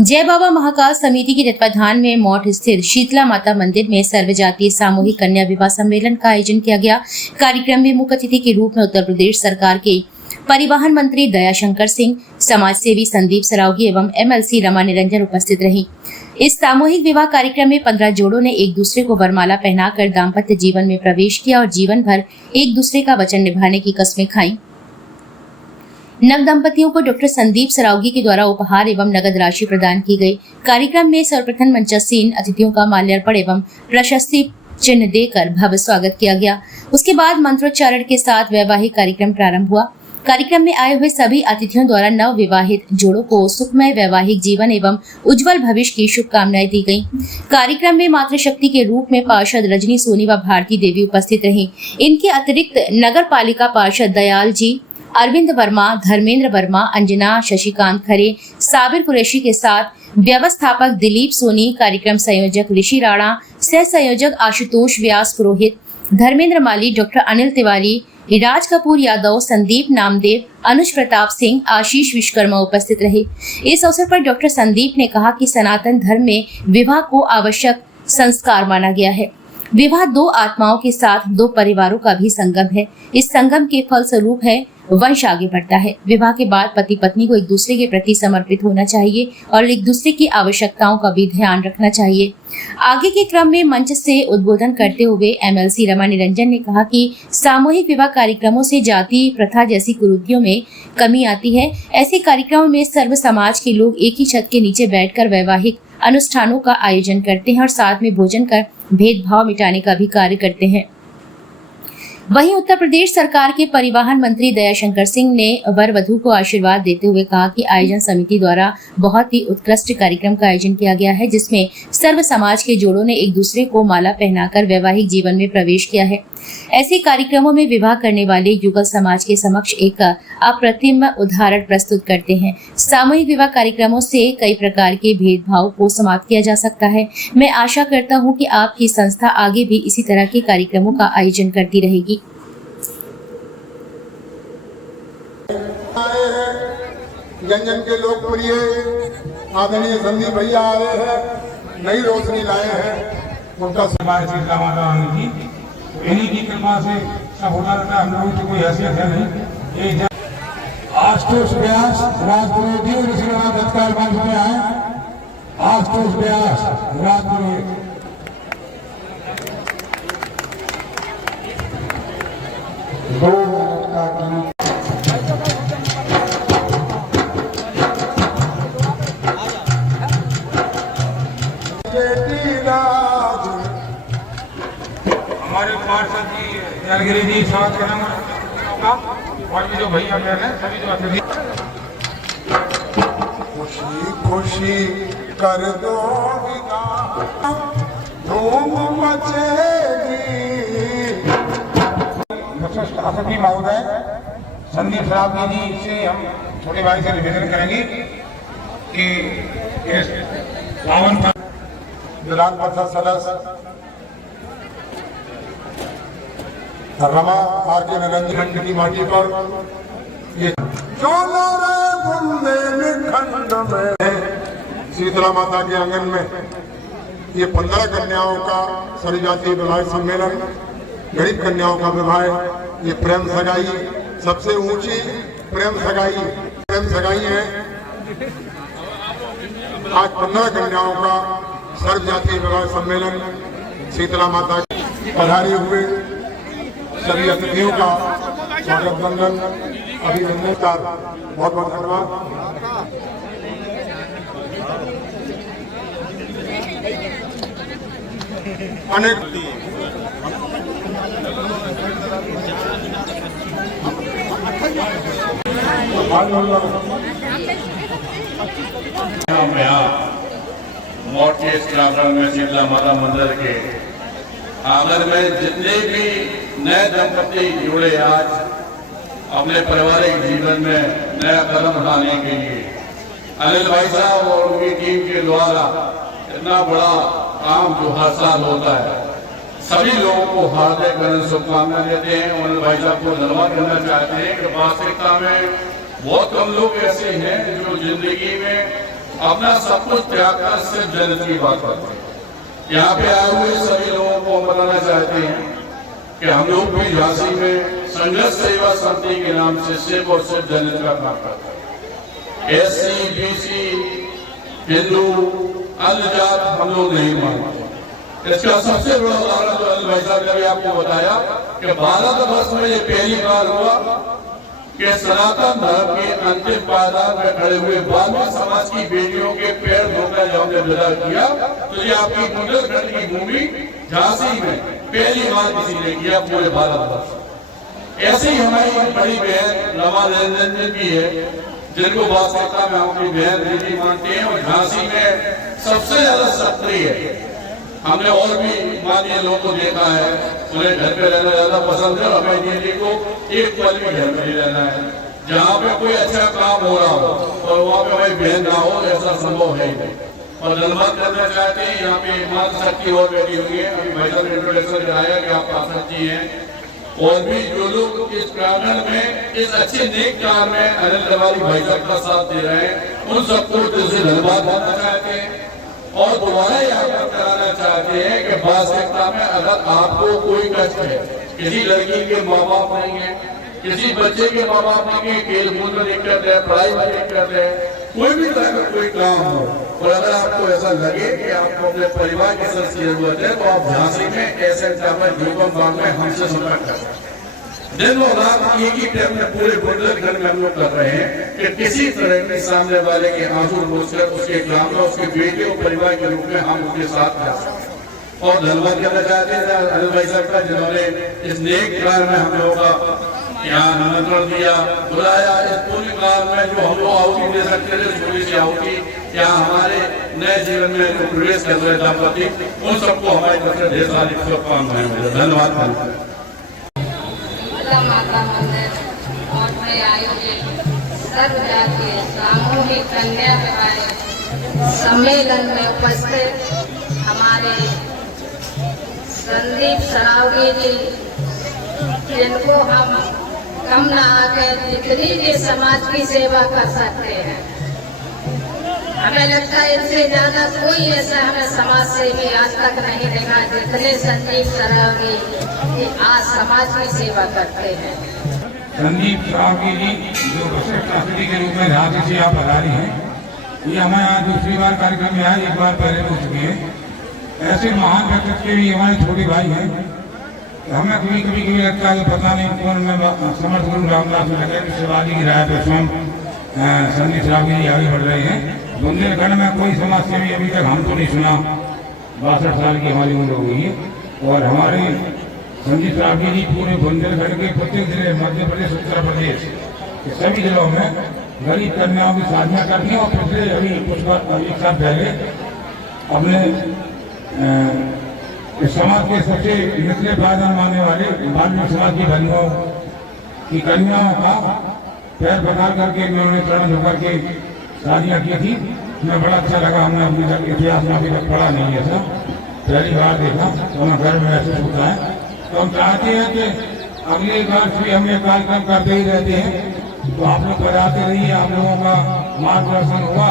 जय बाबा महाकाल समिति के तत्वाधान में मौठ स्थित शीतला माता मंदिर में सर्वजातीय सामूहिक कन्या विवाह सम्मेलन का आयोजन किया गया। कार्यक्रम में मुख्य अतिथि के रूप में उत्तर प्रदेश सरकार के परिवहन मंत्री दयाशंकर सिंह, समाज सेवी संदीप सरावगी एवं MLC रमा निरंजन उपस्थित रही। इस सामूहिक विवाह कार्यक्रम में 15 जोड़ों ने एक दूसरे को वरमाला पहनाकर दाम्पत्य जीवन में प्रवेश किया और जीवन भर एक दूसरे का वचन निभाने की कस्में खाई। नव दंपतियों को डॉक्टर संदीप सरावगी के द्वारा उपहार एवं नगद राशि प्रदान की गई। कार्यक्रम में सर्वप्रथम मंचासीन अतिथियों का माल्यार्पण एवं प्रशस्ति चिन्ह देकर भव्य स्वागत किया गया। उसके बाद मंत्रोच्चारण के साथ वैवाहिक कार्यक्रम प्रारंभ हुआ। कार्यक्रम में आए हुए सभी अतिथियों द्वारा नव विवाहित जोड़ों को सुखमय वैवाहिक जीवन एवं उज्जवल भविष्य की शुभकामनाएं दी गयी। कार्यक्रम में मातृशक्ति के रूप में पार्षद रजनी सोनी व भारती देवी उपस्थित रही। इनके अतिरिक्त नगर पालिका पार्षद दयाल जी, अरविंद वर्मा, धर्मेंद्र वर्मा, अंजना, शशिकांत खरे, साबिर कुरैशी के साथ व्यवस्थापक दिलीप सोनी, कार्यक्रम संयोजक ऋषि राणा, सह संयोजक आशुतोष व्यास पुरोहित, धर्मेंद्र माली, डॉक्टर अनिल तिवारी, राज कपूर यादव, संदीप नामदेव, अनुज प्रताप सिंह, आशीष विश्वकर्मा उपस्थित रहे। इस अवसर पर डॉक्टर संदीप ने कहा कि सनातन धर्म में विवाह को आवश्यक संस्कार माना गया है। विवाह दो आत्माओं के साथ दो परिवारों का भी संगम है। इस संगम के फल स्वरूप है वंश आगे बढ़ता है। विवाह के बाद पति पत्नी को एक दूसरे के प्रति समर्पित होना चाहिए और एक दूसरे की आवश्यकताओं का भी ध्यान रखना चाहिए। आगे के क्रम में मंच से उद्बोधन करते हुए MLC रमा निरंजन ने कहा कि सामूहिक विवाह कार्यक्रमों से जाति प्रथा जैसी कुरीतियों में कमी आती है। ऐसे कार्यक्रमों में सर्व समाज के लोग एक ही छत के नीचे बैठकर वैवाहिक अनुष्ठानों का आयोजन करते हैं और साथ में भोजन कर भेदभाव मिटाने का भी कार्य करते हैं। वहीं उत्तर प्रदेश सरकार के परिवहन मंत्री दयाशंकर सिंह ने वर वधू को आशीर्वाद देते हुए कहा कि आयोजन समिति द्वारा बहुत ही उत्कृष्ट कार्यक्रम का आयोजन किया गया है, जिसमें सर्व समाज के जोड़ों ने एक दूसरे को माला पहनाकर वैवाहिक जीवन में प्रवेश किया है। ऐसे कार्यक्रमों में विवाह करने वाले युगल समाज के समक्ष एक अप्रतिम उदाहरण प्रस्तुत करते हैं। सामूहिक विवाह कार्यक्रमों से कई प्रकार के भेदभाव को समाप्त किया जा सकता है। मैं आशा करता हूं कि आपकी संस्था आगे भी इसी तरह के कार्यक्रमों का आयोजन करती रहेगी। व्यंजन के लोकप्रिय आदरणीय संदीप भैया आ रहे हैं, नई रोशनी लाए हैं। उनका इन्हीं की कृपा से सब होता रहता है। हम लोगों की कोई हैसियत है नहीं। आशुतोष व्यास राजपुरोहित तत्काल मंच में आए। आशुतोष व्यास राजपुरोहित दो मिनट का गीत। हमारे पार्षद जी जलगिरी जी स्वागत करेंगे और भी जो भैया बहन हैं सभी जो अतिथि। खुशी खुशी कर दो विदा, धूम मचेगी। अतिथि महोदय संदीप सरावगी जी से हम छोटे भाई से निवेदन करेंगे कि इस पावन विधान परिषद सदस्य रमा आर.के. निरंजन की माटी पर ये खंड में शीतला माता के आंगन में ये 15 कन्याओं का सर्वजातीय विवाह सम्मेलन, गरीब कन्याओं का विवाह, ये प्रेम सगाई, सबसे ऊंची प्रेम सगाई है। आज 15 कन्याओं का सर्वजातीय विवाह सम्मेलन शीतला माता पधारे हुए सभी अतिथियों का स्वागत बंधन अभिनंदन का बहुत बहुत धन्यवाद। अनेक मौठ के इस प्रांगण में शीतला माता मंदिर के आंगन में जितने भी नए दंपति जुड़े आज अपने पारिवारिक जीवन में नया कदम उठाने के लिए अनिल भाई साहब और उनकी टीम के द्वारा इतना बड़ा काम जो हर साल होता है, सभी लोगों को हार्दिक शुभकामनाएं देते हैं। अनिल भाई साहब को धन्यवाद करना चाहते हैं कि वास्तविकता में बहुत कम लोग ऐसे हैं जो जिंदगी में अपना सब कुछ त्याग कर सिर्फ जन्नत की बात करते हैं। यहाँ पे आए हुए सभी लोगों को बताना चाहते हैं कि हम लोग भी झांसी में संघर्ष सेवा समिति के नाम से सिर्फ और सिर्फ जन्नत का काम करते हैं। एससी, बीसी, हिंदू, अन्य जात हम लोग नहीं मानते। इसका सबसे बड़ा उदाहरण तो अनिल भाई साहब ने भी आपको बताया कि भारतवर्ष में ये पहली बार हुआ कि सनातन धर्म के अंतिम पायदान में खड़े हुए ब्राह्मण समाज की बेटियों के पैर धोकर जब हमने विदा किया तो ये आपकी बुंदेलखंड की भूमि झांसी में पहली बार किसी ने किया पूरे भारतवर्ष। ऐसी हमारी बड़ी बहन रमा निरंजन भी है, जिनको वास्तविकता में हम अपनी बहन दीदी मानते हैं और झांसी में सबसे ज्यादा सक्रिय है। हमने और भी माननीय लोगों को देखा है, उन्हें घर पे रहना ज्यादा पसंद है। हमें दीदी को एक पल भी घर में नहीं रहना है। जहाँ पे कोई अच्छा काम हो रहा हो और वहाँ पे हमारी बहन ना हो, ऐसा संभव है ही नहीं। और धन्यवाद करना चाहते हैं, यहाँ पे माता शक्ति और बैठी हुई है। अभी भाई साहब ने इंट्रोडक्शन कराया कि आप पासवान जी हैं, और भी जो लोग इस प्रांगण में इस अच्छे नेक काम में अनिल तिवारी भाई साहब का साथ दे रहे हैं, उन सबको दिल से धन्यवाद करना चाहते हैं। और दोबारा याद कराना चाहते हैं कि वास्तविकता में अगर आपको कोई कष्ट है, किसी लड़की के माँ बाप नहीं है, किसी बच्चे के माँ बाप नहीं है, खेल कूद में दिक्कत है, पढ़ाई में दिक्कत है, कोई भी तरह का कोई काम हो, और अगर आपको ऐसा लगे कि आपको अपने परिवार की जरूरत है, तो आप झांसी में ऐसे जोगम बाग में हमसे संपर्क कर सकते हैं। दिन और रात एक ही टाइम में पूरे बुंदेलखंड में हम लोग कर रहे हैं कि किसी तरह के सामने वाले के आंसू रोककर उसके काम में उसके बेटे और परिवार के रूप में हम उसके साथ जा सकते। और धन्यवाद करना चाहते हैं अनिल भाई साहब का, जिन्होंने इस नेक कार्य में हम लोगों का यहाँ निमंत्रण दिया, बुलाया। इस पूरे कार्य में जो हम लोग आहुति दे सकते थे, थोड़ी सी आहुति यहाँ हमारे नए जीवन में जो प्रवेश कर रहे दंपति, उन सबको हमारी तरफ से ढेर सारी शुभकामनाएं। धन्यवाद। माता मंदिर और में आयोजित सर्व जातीय सामूहिक कन्या विवाह सम्मेलन में उपस्थित हमारे संदीप सरावगी जी, जिनको हम कम न आकर जितनी भी समाज की सेवा कर सकते हैं, हमें लगता है इनसे ज्यादा कोई ऐसा हमें समाज सेवी आज तक नहीं देखा जितने संदीप सरावगी आज समाज की सेवा करते हैं। संदीप सरावगी जी जो वरिष्ठ अतिथि के रूप में झांसी से आप पधारी हैं, ये हमें आज दूसरी बार कार्यक्रम में आए, एक बार पहले हो चुकी है। ऐसे महान व्यक्तित्व के भी हमारे छोटे भाई हैं। हमें कभी कभी लगता है पता नहीं कौन में समर्थ गुरु रामदास में लगे, शिवाजी की राय पे स्वयं संदीप सरावगी जी आगे बढ़ रहे हैं। बुंदेलखंड में कोई समाज सेवी अभी तक हम तो नहीं सुना। 62 साल की हमारी उम्र हो गई है, और हमारे संदीप सरावगी जी पूरे बुंदेलखंड के प्रत्येक जिले, मध्य प्रदेश, उत्तर प्रदेश के सभी जिलों में गरीब कन्याओं की साधना करती हैं। और पिछले अभी कुछ एक साल पहले अपने इस समाज के सबसे निचले पायदान मानने वाले बाल्मीकि समाज की बहनों की कन्याओं का पैर पकड़ करके उन्होंने चरण होकर के शादियाँ की थी। हमें बड़ा अच्छा लगा। हमने अपने इतिहास में अभी तक पढ़ा नहीं है सर, पहली बार देखा, तो हमें घर में महसूस होता है। तो हम चाहते हैं कि अगले बार भी हम ये कार्यक्रम करते ही रहते हैं, तो आप लोग बताते रहिए। आप लोगों का मार्गदर्शन हुआ